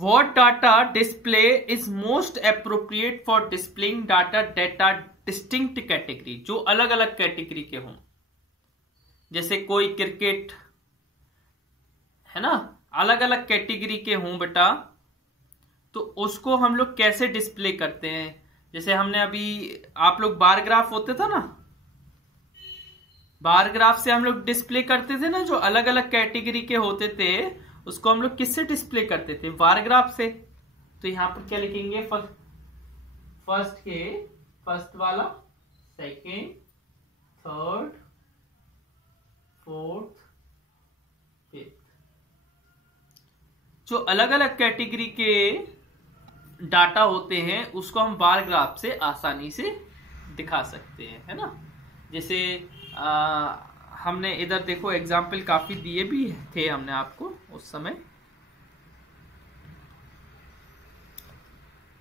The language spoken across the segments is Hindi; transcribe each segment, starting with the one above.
What data display is most appropriate for displaying data that are distinct category, जो अलग अलग कैटेगरी के हों, जैसे कोई क्रिकेट है ना, अलग अलग कैटेगरी के हों बेटा, तो उसको हम लोग कैसे डिस्प्ले करते हैं। जैसे हमने अभी, आप लोग बार ग्राफ होते था ना, बार ग्राफ से हम लोग डिस्प्ले करते थे ना, जो अलग अलग कैटेगरी के होते थे उसको हम लोग किससे डिस्प्ले करते थे, बार ग्राफ से। तो यहां पर क्या लिखेंगे, फर्स्ट वाला, सेकंड, थर्ड, फोर्थ, फिफ्थ, जो अलग अलग कैटेगरी के डाटा होते हैं उसको हम बार ग्राफ से आसानी से दिखा सकते हैं, है ना। जैसे हमने इधर देखो एग्जाम्पल काफी दिए भी थे हमने आपको उस समय,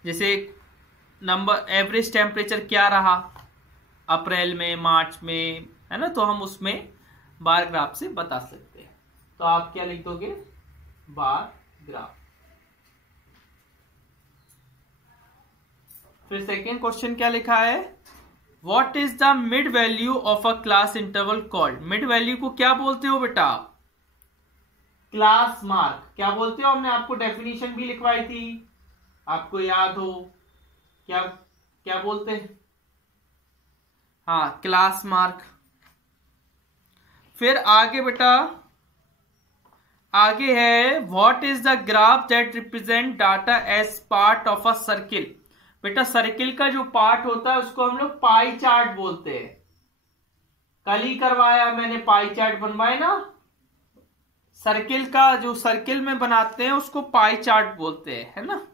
जैसे नंबर एवरेज टेम्परेचर क्या रहा अप्रैल में, मार्च में, है ना, तो हम उसमें बार ग्राफ से बता सकते हैं। तो आप क्या लिख दोगे, बार ग्राफ। फिर सेकेंड क्वेश्चन क्या लिखा है, what is the mid value of a class interval called. Mid value को क्या बोलते हो बेटा, क्लास मार्क। क्या बोलते हो, हमने आपको डेफिनेशन भी लिखवाई थी, आपको याद हो, क्या क्या बोलते हैं, हाँ, क्लास मार्क। फिर आगे बेटा, आगे है what is the graph that represent data as part of a circle. बेटा सर्किल का जो पार्ट होता है उसको हम लोग पाई चार्ट बोलते हैं। कल ही करवाया मैंने, पाई चार्ट बनवाए ना, सर्किल का जो सर्किल में बनाते हैं उसको पाई चार्ट बोलते हैं, है ना।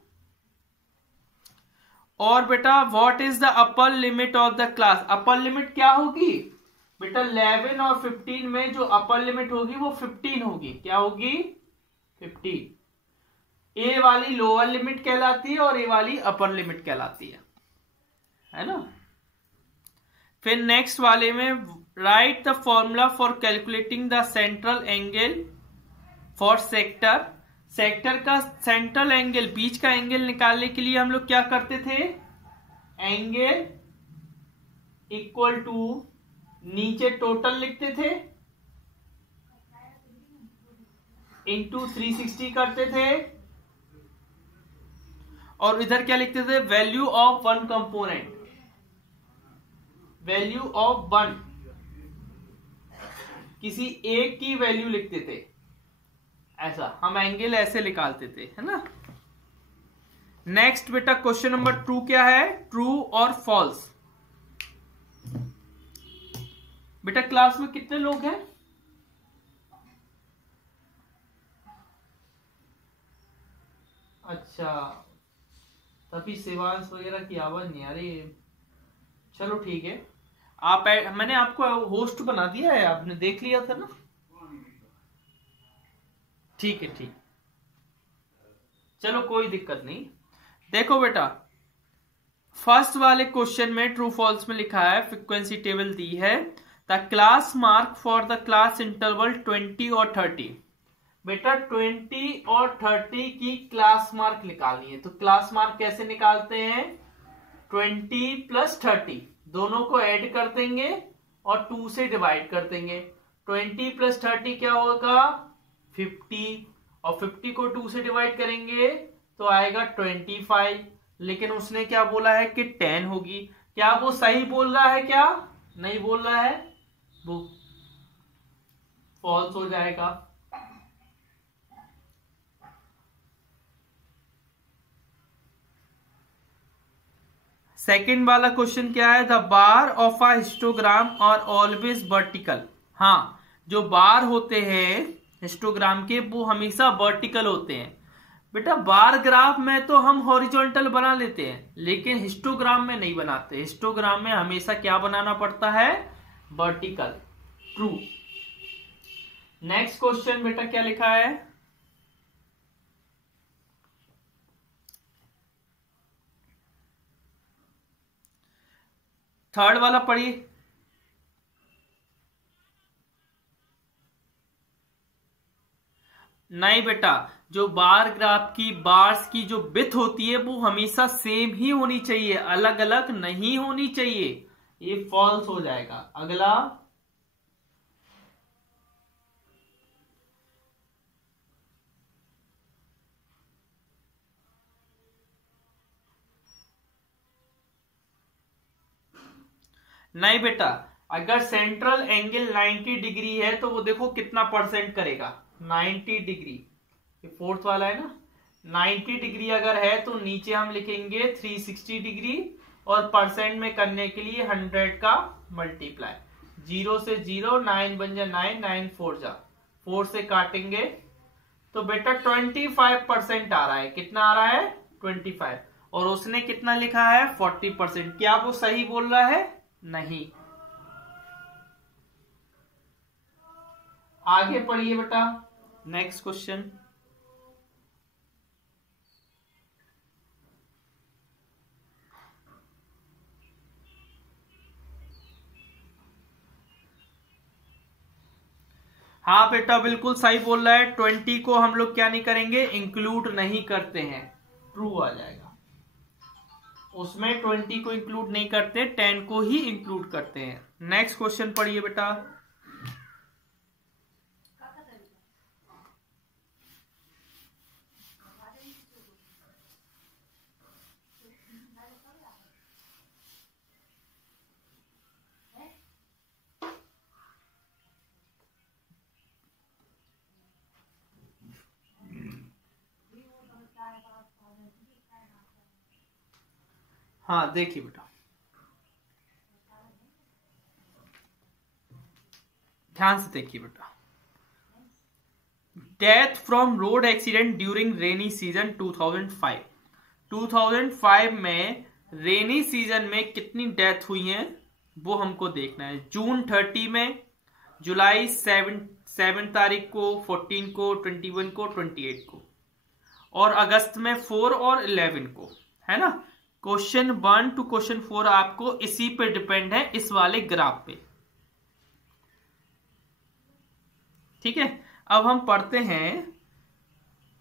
और बेटा what is the upper limit of the class. Upper limit क्या होगी बेटा, 11 और 15 में जो अपर लिमिट होगी वो 15 होगी। क्या होगी, 15। ए वाली लोअर लिमिट कहलाती है और ए वाली अपर लिमिट कहलाती है ना। फिर नेक्स्ट वाले में right the formula for calculating the central angle for sector. Sector का सेंट्रल एंगल, बीच का एंगल निकालने के लिए हम लोग क्या करते थे, एंगल इक्वल टू नीचे टोटल लिखते थे इंटू 360 करते थे, और इधर क्या लिखते थे, value of one component, value of one, किसी एक की वैल्यू लिखते थे। ऐसा हम एंगल ऐसे निकालते थे, है ना। नेक्स्ट बेटा क्वेश्चन नंबर 2 क्या है, ट्रू और फॉल्स। बेटा क्लास में कितने लोग हैं, अच्छा, तभी शिवांश वगैरह की आवाज नहीं आ रही है। चलो ठीक है, आप मैंने आपको होस्ट बना दिया है, आपने देख लिया था ना, ठीक है, ठीक, चलो कोई दिक्कत नहीं। देखो बेटा फर्स्ट वाले क्वेश्चन में ट्रू फॉल्स में लिखा है, फ्रीक्वेंसी टेबल दी है, the class mark for the class interval 20 और 30। बेटा 20 और 30 की क्लास मार्क निकालनी है, तो क्लास मार्क कैसे निकालते हैं, 20 प्लस 30 दोनों को ऐड कर देंगे और 2 से डिवाइड कर देंगे। 20 प्लस 30 क्या होगा, 50, और 50 को 2 से डिवाइड करेंगे तो आएगा 25। लेकिन उसने क्या बोला है कि 10 होगी। क्या वो सही बोल रहा है, क्या नहीं बोल रहा है, वो फॉल्स हो जाएगा। सेकेंड वाला क्वेश्चन क्या है, the bar of a histogram और ऑलवेज वर्टिकल। हाँ, जो बार होते हैं हिस्टोग्राम के वो हमेशा वर्टिकल होते हैं। बेटा बार ग्राफ में तो हम हॉरिजॉन्टल बना लेते हैं, लेकिन हिस्टोग्राम में नहीं बनाते। हिस्टोग्राम में हमेशा क्या बनाना पड़ता है, वर्टिकल। ट्रू। नेक्स्ट क्वेश्चन बेटा क्या लिखा है, थर्ड वाला पढ़िए। नहीं बेटा, जो बार ग्राफ की बार्स की जो विड्थ होती है वो हमेशा सेम ही होनी चाहिए, अलग अलग नहीं होनी चाहिए। ये फॉल्स हो जाएगा। अगला, नहीं बेटा, अगर सेंट्रल एंगल 90 डिग्री है तो वो देखो कितना परसेंट करेगा, 90 डिग्री। ये फोर्थ वाला है ना, 90 डिग्री अगर है तो नीचे हम लिखेंगे 360 डिग्री, और परसेंट में करने के लिए 100 का मल्टीप्लाई, 0 से 0, 9 बन जा 9, 9 4 जा 4 से काटेंगे तो बेटा 25% आ रहा है। कितना आ रहा है? 25। और उसने कितना लिखा है? 40%। क्या वो सही बोल रहा है? नहीं। आगे पढ़िए बेटा, नेक्स्ट क्वेश्चन। हाँ बेटा बिल्कुल सही बोल रहा है। 20 को हम लोग क्या नहीं करेंगे? इंक्लूड नहीं करते हैं, ट्रू आ जाएगा। उसमें 20 को इंक्लूड नहीं करते, 10 को ही इंक्लूड करते हैं। नेक्स्ट क्वेश्चन पढ़िए बेटा। हाँ देखिए बेटा, ध्यान से देखिए बेटा। Death from road accident during rainy season 2005। 2005 में रेनी सीजन में कितनी डेथ हुई हैं वो हमको देखना है। जून 30 में, जुलाई 7 तारीख को, 14 को, 21 को, 28 को, और अगस्त में 4 और 11 को, है ना। क्वेश्चन 1 टू क्वेश्चन 4 आपको इसी पे डिपेंड है, इस वाले ग्राफ पे। ठीक है, अब हम पढ़ते हैं।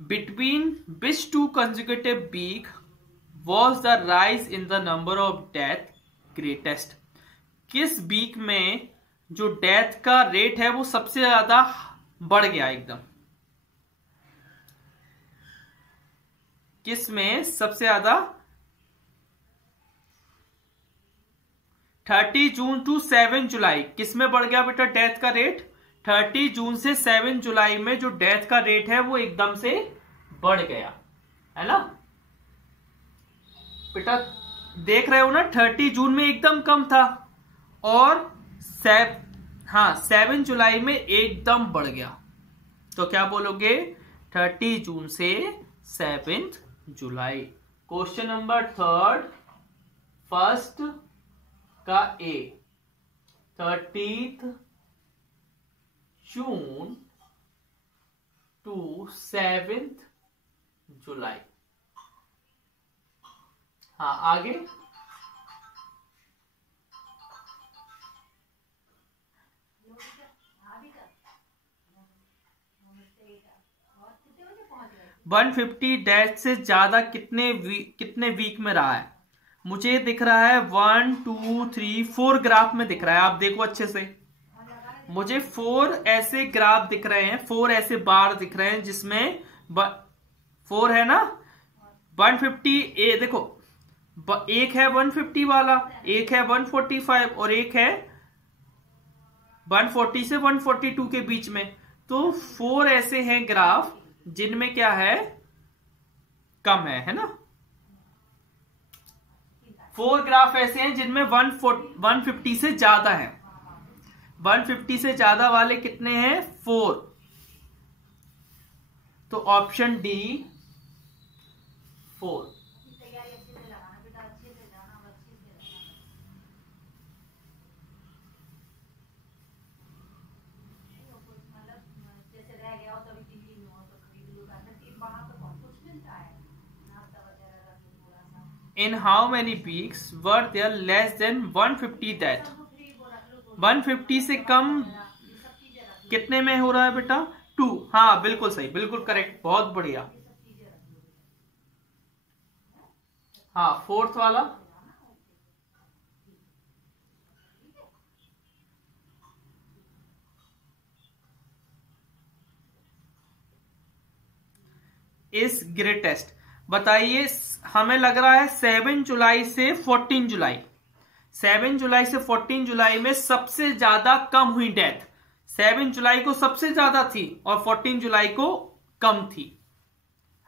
Between which two consecutive week was the rise in the number of death greatest. किस वीक में जो डेथ का रेट है वो सबसे ज्यादा बढ़ गया एकदम? किस में सबसे ज्यादा? 30 जून टू 7 जुलाई किस में बढ़ गया बेटा डेथ का रेट? 30 जून से 7 जुलाई में जो डेथ का रेट है वो एकदम से बढ़ गया, है ना बेटा। देख रहे हो ना, 30 जून में एकदम कम था, और 7 जुलाई में एकदम बढ़ गया। तो क्या बोलोगे? 30 जून से 7 जुलाई। क्वेश्चन नंबर 3 फर्स्ट का ए, 30 जून टू 7 जुलाई। हाँ आगे। वन 150 डेज से ज्यादा कितने वीक में रहा है? मुझे दिख रहा है 1 2 3 4 ग्राफ में दिख रहा है। आप देखो अच्छे से, मुझे 4 ऐसे ग्राफ दिख रहे हैं, 4 ऐसे बार दिख रहे हैं जिसमें 4 है ना। 150 देखो, एक है 150 वाला, एक है 145 और एक है 140 से 142 के बीच में। तो 4 ऐसे हैं ग्राफ जिनमें क्या है? कम है ना। 4 ग्राफ ऐसे हैं जिनमें 150 से ज्यादा है। 150 से ज्यादा वाले कितने हैं? 4। तो option D 4। In how many weeks were there less than 150 death? 150 से कम कितने में हो रहा है बेटा? 2। हाँ बिल्कुल सही, बिल्कुल करेक्ट, बहुत बढ़िया। हाँ फोर्थ वाला, इज ग्रेटेस्ट। बताइए, हमें लग रहा है 7 जुलाई से 14 जुलाई, 7 जुलाई से 14 जुलाई में सबसे ज्यादा कम हुई डेथ। 7 जुलाई को सबसे ज्यादा थी और 14 जुलाई को कम थी,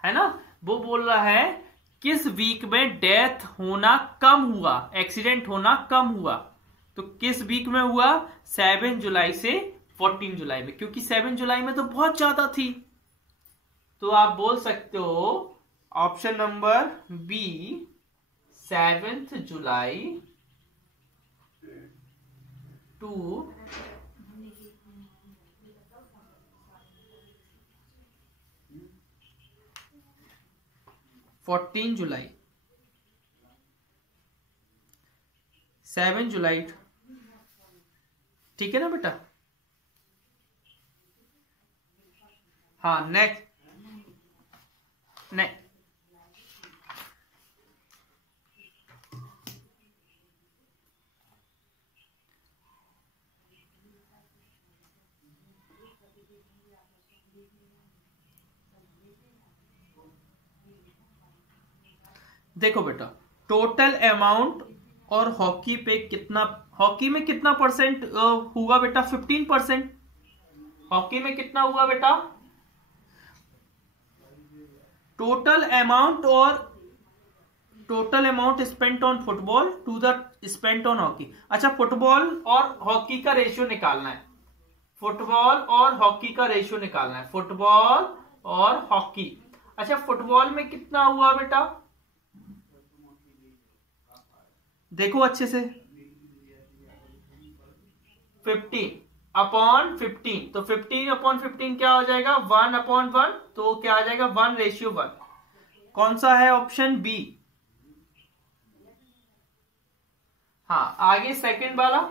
है ना। वो बोल रहा है किस वीक में डेथ होना कम हुआ, एक्सीडेंट होना कम हुआ। तो किस वीक में हुआ? 7 जुलाई से 14 जुलाई में, क्योंकि 7 जुलाई में तो बहुत ज्यादा थी। तो आप बोल सकते हो option number B, 7 July to 14 July, 7 July. ठीक है ना बेटा? हाँ नेक्स्ट, देखो बेटा, टोटल अमाउंट और हॉकी पे कितना, हॉकी में कितना परसेंट हुआ बेटा? 15%। हॉकी में कितना हुआ बेटा? टोटल अमाउंट और total amount spent on football to the spent on hockey. अच्छा, फुटबॉल और हॉकी का रेशियो निकालना है, फुटबॉल और हॉकी का रेशियो निकालना है, फुटबॉल और हॉकी। अच्छा, फुटबॉल में कितना हुआ बेटा? देखो अच्छे से, 15 अपॉन 15, तो 15 अपॉन 15 क्या हो जाएगा? 1/1, तो क्या आ जाएगा? 1:1। कौन सा है? Option B. हाँ, आगे सेकंड वाला,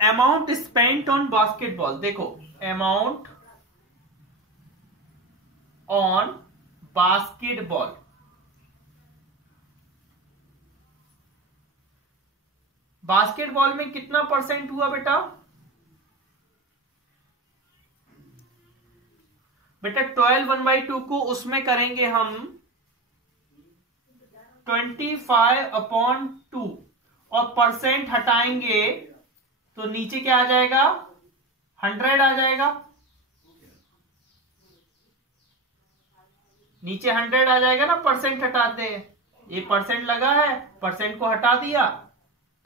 अमाउंट स्पेंट ऑन बास्केटबॉल। देखो, अमाउंट ऑन बास्केटबॉल, बास्केटबॉल में कितना परसेंट हुआ बेटा? बेटा 12 को उसमें करेंगे हम 25/2 और परसेंट हटाएंगे तो नीचे क्या आ जाएगा? 100 आ जाएगा। नीचे 100 आ जाएगा ना, परसेंट हटाते हैं, ये परसेंट लगा है, परसेंट को हटा दिया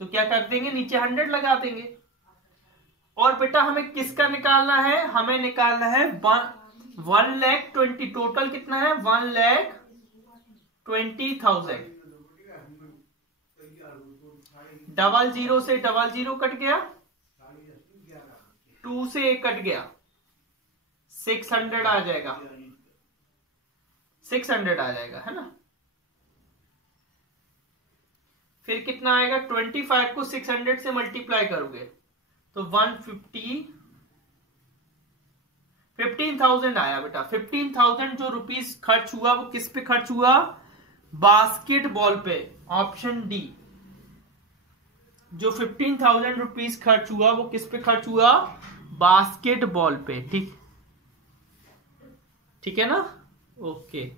तो क्या कर देंगे? नीचे 100 लगा देंगे। और बेटा हमें किसका निकालना है? हमें निकालना है 1,20,000। टोटल कितना है? 1,20,000। 00 से 00 कट गया, 2 से 1 कट गया, 600 आ जाएगा, 600 आ जाएगा, है ना। फिर कितना आएगा? 25 को 600 से मल्टीप्लाई करोगे तो 15,000 आया बेटा। 15,000 जो रुपीस खर्च हुआ वो किस पे खर्च हुआ? बास्केटबॉल पे, ऑप्शन डी। जो 15,000 रुपीस खर्च हुआ वो किस पे खर्च हुआ? बास्केटबॉल पे। ठीक है ना? ओके।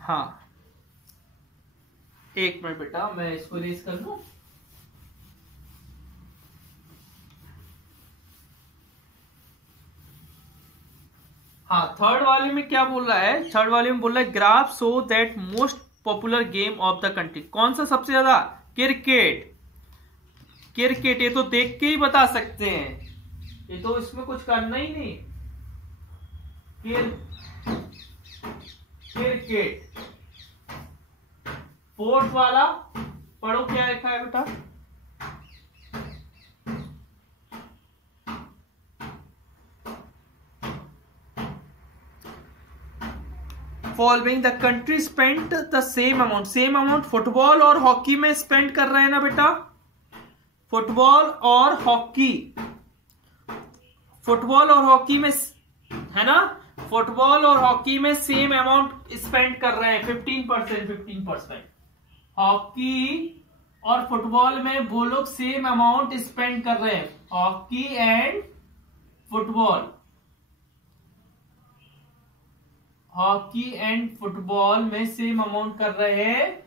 हाँ, एक मिनट बेटा, मैं इसको रेस कर लूं। हाँ, थर्ड वाले में क्या बोल रहा है? थर्ड वाले में बोल रहा है graph show that most popular game of the country. कौन सा सबसे ज्यादा? क्रिकेट। क्रिकेट, ये तो देख के ही बता सकते हैं, ये तो इसमें कुछ करना ही नहीं। क्रिकेट। फोर्थ वाला पढ़ो क्या लिखा है बेटा? Following the country spent the same amount, same amount football और हॉकी में स्पेंड कर रहे हैं ना बेटा, फुटबॉल और हॉकी, फुटबॉल और हॉकी में है ना, फुटबॉल और हॉकी में सेम अमाउंट स्पेंड कर रहे हैं 15%, 15%। हॉकी और फुटबॉल में वो लोग सेम अमाउंट स्पेंड कर रहे हैं, hockey and football, hockey and football में सेम अमाउंट कर रहे हैं,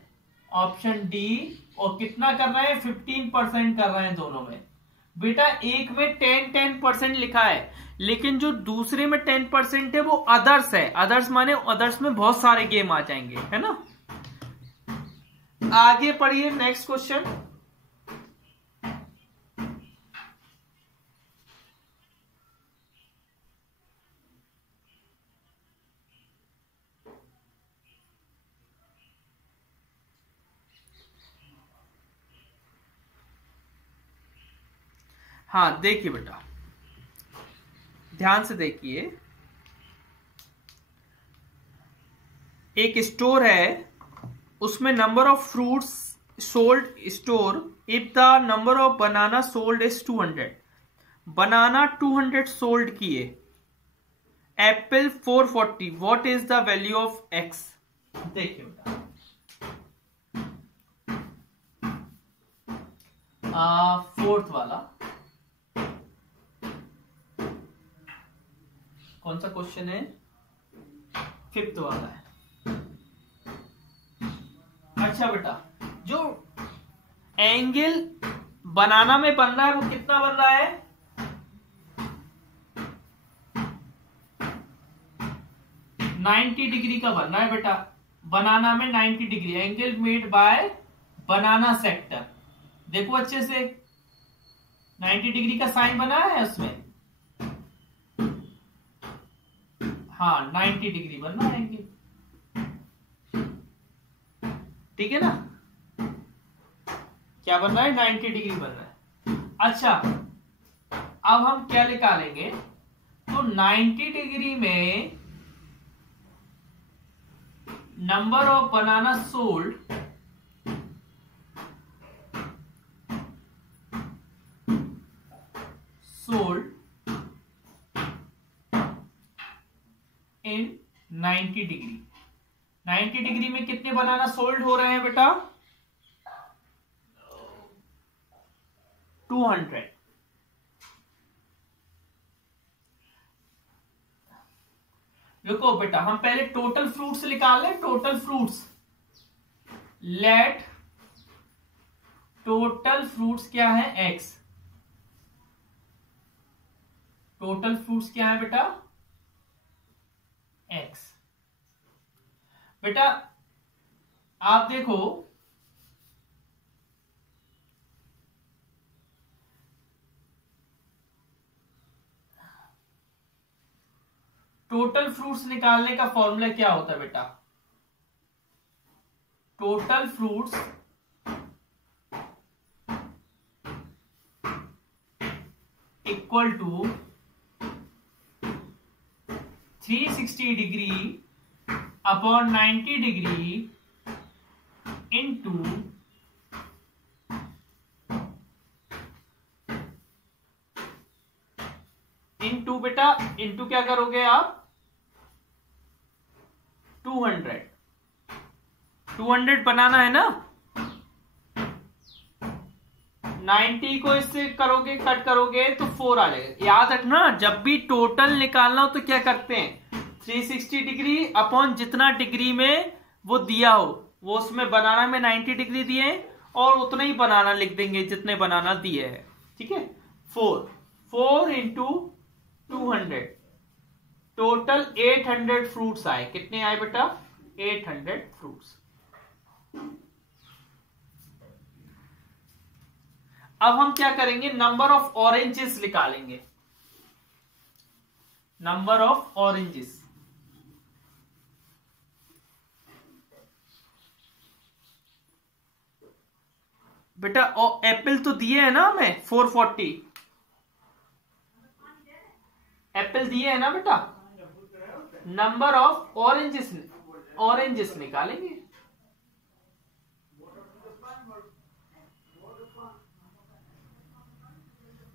ऑप्शन डी। और कितना कर रहे हैं, 15% कर रहे हैं दोनों में। बेटा एक में 10% लिखा है, लेकिन जो दूसरे में 10% है वो अदर्स है। अदर्स माने अदर्स में बहुत सारे गेम आ जाएंगे, है ना। आगे पढ़िए नेक्स्ट क्वेश्चन। हाँ देखिए बेटा, ध्यान से देखिए, एक स्टोर है, उसमें number of fruits sold store if the number of banana sold is 200, banana 200 sold किए, apple 440, what is the value of X. देखिए बेटा, फोर्थ वाला कौन सा क्वेश्चन है, फिफ्थ वाला है। अच्छा बेटा, जो एंगल बनाना में बन रहा है वो कितना बन रहा है, 90 डिग्री का बन रहा है बेटा। बनाना में 90 degree angle made by banana sector. देखो अच्छे से, 90 डिग्री का साइन बना है उसमें, हाँ 90 डिग्री बन रहा है एंगल, ठीक है ना। क्या बन रहा है, 90 डिग्री बन रहा है। अच्छा, अब हम क्या निकालेंगे, तो 90 डिग्री में number of banana sold in 90 degree, 90 degree में कितने बनाना सोल्ड हो रहे हैं बेटा, 200। देखो बेटा, हम पहले टोटल फ्रूट्स निकाल लें, total fruits, let total fruits क्या है, एक्स। टोटल फ्रूट्स क्या है बेटा, एक्स। बेटा आप देखो, टोटल फ्रूट्स निकालने का फॉर्मूला क्या होता है बेटा, total fruits equal to 360 degree upon 90 degree into बेटा, इंटू क्या करोगे आप, 200 बनाना है ना, 90 को इससे करोगे, कट करोगे तो 4 आ जाएगा। याद रखना, जब भी टोटल निकालना हो तो क्या करते हैं, 360 डिग्री अपॉन जितना डिग्री में वो दिया हो, वो उसमें बनाना में 90 डिग्री दिए और उतना ही बनाना लिख देंगे जितने बनाना दिए हैं, ठीक है। 4 इंटू 200, टोटल 800 फ्रूट्स आए। कितने आए बेटा, 800 फ्रूट्स। अब हम क्या करेंगे, नंबर ऑफ ऑरेंजेस निकालेंगे, नंबर ऑफ ऑरेंजेस। बेटा एप्पल तो दिए है ना हमें 440, एप्पल दिए है ना बेटा, नंबर ऑफ ऑरेंजेस ऑरेंजेस निकालेंगे।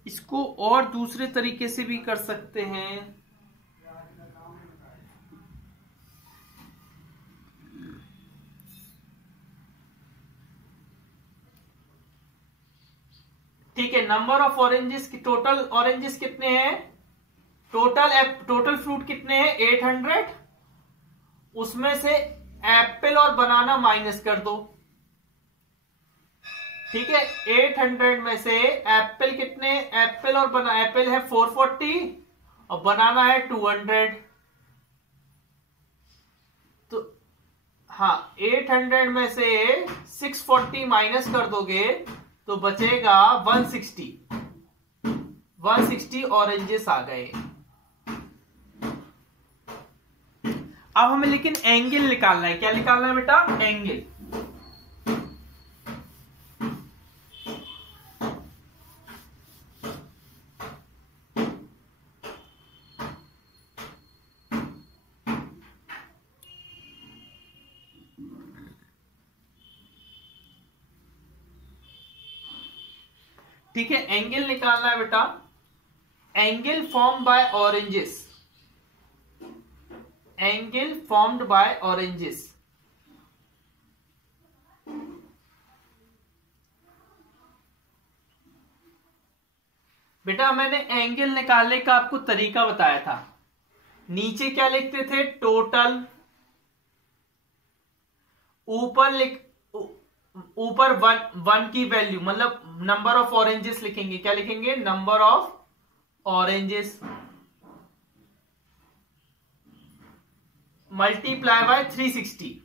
इसको और दूसरे तरीके से भी कर सकते हैं। ठीक है, नंबर ऑफ ऑरेंजेस की टोटल ऑरेंजेस कितने हैं, टोटल फ्रूट कितने हैं 800, उसमें से एप्पल और बनाना माइनस कर दो। ठीक है, 800 में से एप्पल कितने, एप्पल और एप्पल है 440 और बनाना है 200। तो हाँ, 800 में से 640 माइनस कर दोगे तो बचेगा 160 ऑरेंजेस आ गए। अब हमें लेकिन एंगल निकालना है। क्या निकालना है बेटा, एंगल। ठीक है, एंगल निकालना है बेटा। Angle form by oranges, angle formed by oranges. बेटा मैंने एंगल निकालने का आपको तरीका बताया था। नीचे क्या लिखते थे, टोटल, ऊपर वन की वैल्यू मतलब नंबर ऑफ ऑरेंजेस लिखेंगे। क्या लिखेंगे, number of oranges multiply by 360,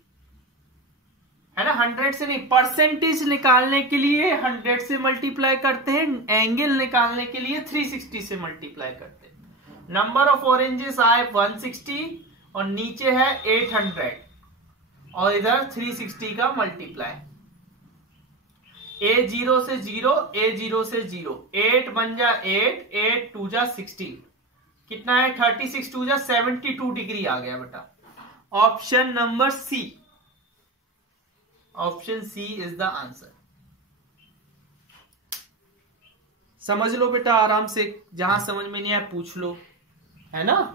है ना। 100 से नहीं, परसेंटेज निकालने के लिए 100 से मल्टीप्लाई करते हैं, एंगल निकालने के लिए 360 से मल्टीप्लाई करते हैं। नंबर ऑफ ऑरेंजेस आए 160 और नीचे है 800 और इधर 360 का मल्टीप्लाई। A0 से 0, A0 से 0, 8 बन जा 8, 8 2 जा 16, कितना है 36 2 जा 72 डिग्री आ गया बेटा। Option number C, option C is the answer. समझ लो बेटा आराम से, जहां समझ में नहीं आया पूछ लो, है ना।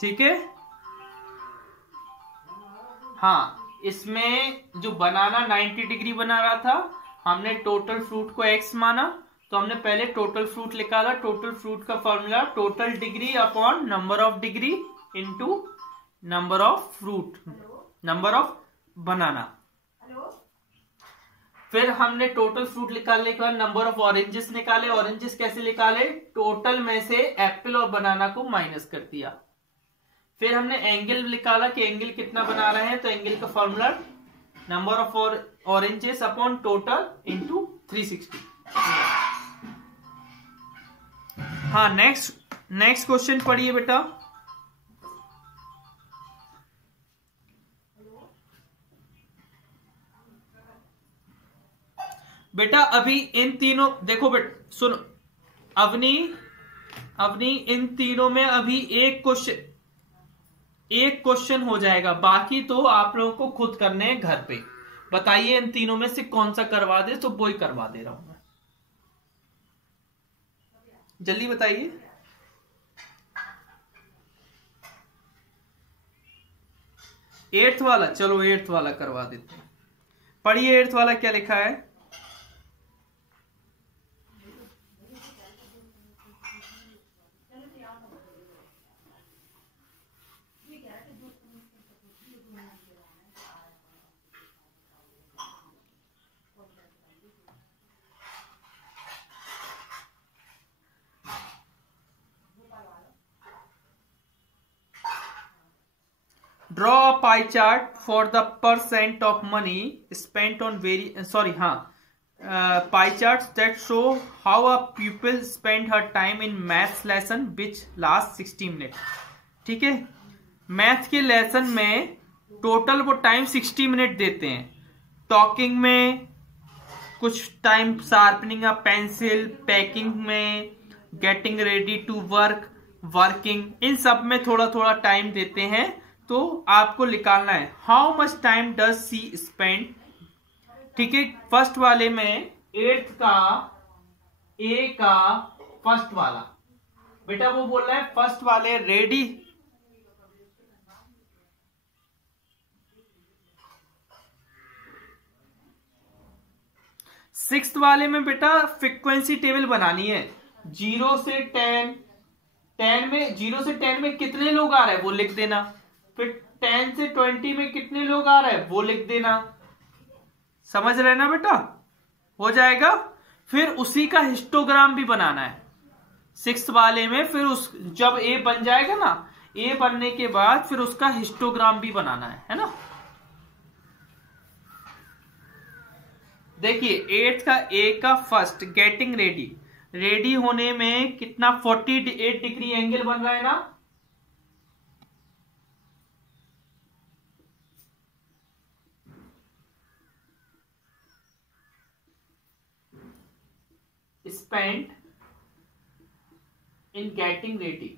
ठीक है, हाँ, इसमें जो बनाना 90 डिग्री बना रहा था, हमने टोटल फ्रूट को x माना, तो हमने पहले टोटल फ्रूट निकाला। टोटल फ्रूट का formula total degree upon number of degree into number of fruit, number of बनाना। फिर हमने टोटल फ्रूट निकालने के बाद नंबर ऑफ ऑरेंजेस निकाले। ऑरेंजेस कैसे निकाले, टोटल में से एप्पल और बनाना को माइनस कर दिया। फिर हमने एंगल निकाला कि एंगल कितना बना रहे हैं, तो एंगल का formula number of oranges upon total into 360। हाँ, नेक्स्ट क्वेश्चन पढ़िए बेटा। बेटा अभी इन तीनों, देखो बेटा सुनो, अवनी इन तीनों में अभी एक क्वेश्चन हो जाएगा, बाकी तो आप लोगों को खुद करने हैं घर पे। बताइए इन तीनों में से कौन सा करवा दे, तो वो ही करवा दे रहा हूं मैं, जल्दी बताइए। एट्थ वाला, चलो एट्थ वाला करवा देते हैं। पढ़िए एट्थ वाला क्या लिखा है। Draw a pie chart for the percent of money spent on pie charts that show how a pupil spent her time in maths lesson which lasts 60 minutes। ठीक है, मैथ के लेसन में टोटल वो टाइम 60 मिनट देते हैं। टॉकिंग में कुछ time, sharpening a pencil, packing में, getting ready to work, working, इन सब में थोड़ा थोड़ा टाइम देते हैं। तो आपको निकालना है how much time does she spend. ठीक है, फर्स्ट वाले में 8th का ए का फर्स्ट वाला बेटा वो बोल रहा है फर्स्ट वाले रेडी, सिक्स्थ वाले में बेटा फ्रीक्वेंसी टेबल बनानी है। 0 से 10, 0 से 10 में कितने लोग आ रहे हैं वो लिख देना। फिर 10 से 20 में कितने लोग आ रहे हैं वो लिख देना। समझ रहे ना बेटा, हो जाएगा। फिर उसी का हिस्टोग्राम भी बनाना है 6th वाले में। फिर उस जब ए बन जाएगा ना, ए बनने के बाद फिर उसका हिस्टोग्राम भी बनाना है ना। देखिए 8th का ए का फर्स्ट गेटिंग रेडी, रेडी होने में कितना 48 डिग्री एंगल बन रहा है ना। Spent in getting ready,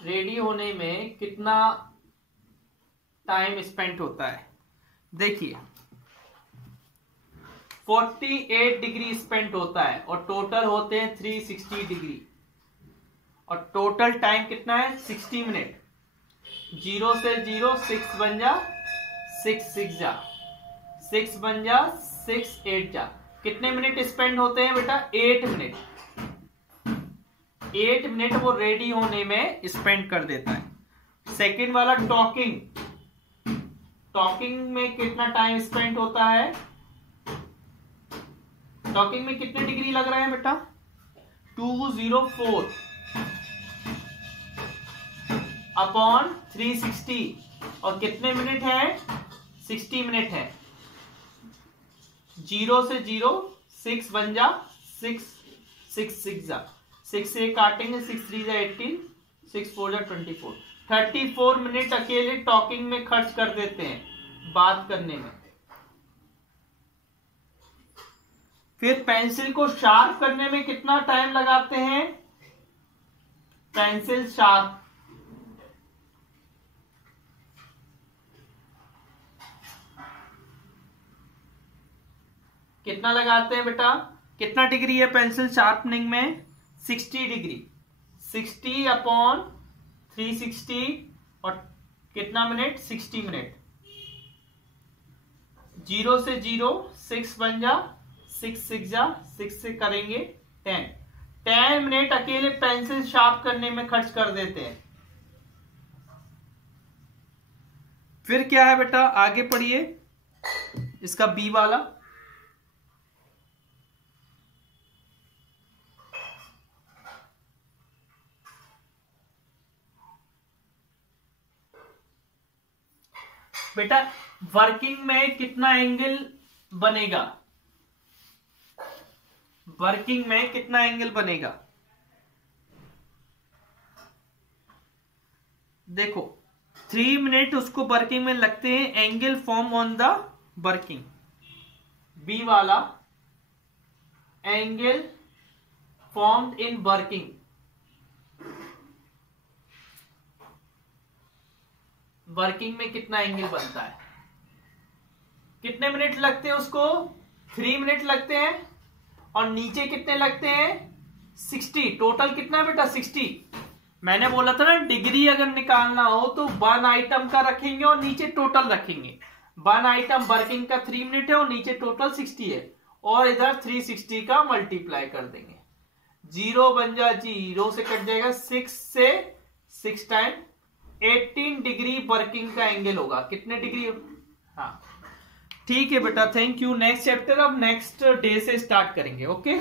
ready होने में कितना टाइम स्पेंड होता है। देखिए 48 डिग्री स्पेंड होता है और टोटल होते हैं 360 डिग्री, और टोटल टाइम कितना है 60 मिनट। 0 से 0 6 बन जा, 6 6 जा, 6 बन जा, 6 8 जा। कितने मिनट स्पेंड होते हैं बेटा 8 मिनट। 8 मिनट वो रेडी होने में स्पेंड कर देता है। सेकेंड वाला टॉकिंग, टॉकिंग में कितना टाइम स्पेंड होता है। टॉकिंग में कितने डिग्री लग रहा है बेटा 204 अपॉन 360, और कितने मिनट है 60 मिनट है। 0 से 0 6 बन जा, 6 6 6 जा, 6 से काटेंगे, 6 3 जा 18, 6 4 जा 24। 34 मिनट अकेले टॉकिंग में खर्च कर देते हैं, बात करने में। फिर पेंसिल को शार्प करने में कितना टाइम लगाते हैं। पेंसिल शार्प कितना लगाते हैं बेटा, कितना डिग्री है पेंसिल शार्पनिंग में 60 डिग्री। 60 अपॉन 360 और कितना मिनट 60 मिनट। 0 से 0 6 बन जा, 6 6 जा, 6 से करेंगे 10 मिनट अकेले पेंसिल शार्प करने में खर्च कर देते हैं। फिर क्या है बेटा आगे पढ़िए इसका बी वाला। बेटा वर्किंग में कितना एंगल बनेगा, वर्किंग में कितना एंगल बनेगा। देखो 3 मिनट उसको वर्किंग में लगते हैं। Angle form on the working, B वाला angle formed in working. Working में कितना एंगल बनता है, कितने मिनट लगते हैं उसको 3 मिनट लगते हैं, और नीचे कितने लगते हैं 60। टोटल कितना बेटा 60। मैंने बोला था ना डिग्री अगर निकालना हो तो 1 आइटम का रखेंगे और नीचे टोटल रखेंगे। 1 आइटम वर्किंग का 3 मिनट है और नीचे टोटल 60 है, और इधर 360 का मल्टीप्लाई कर देंगे। 0 बन जा, 0 से कट जाएगा, 6 से 6 टाइम 18 डिग्री वर्किंग का एंगल होगा। कितने डिग्री, हाँ ठीक है बेटा, थैंक यू। नेक्स्ट चैप्टर अब नेक्स्ट डे से स्टार्ट करेंगे। ओके।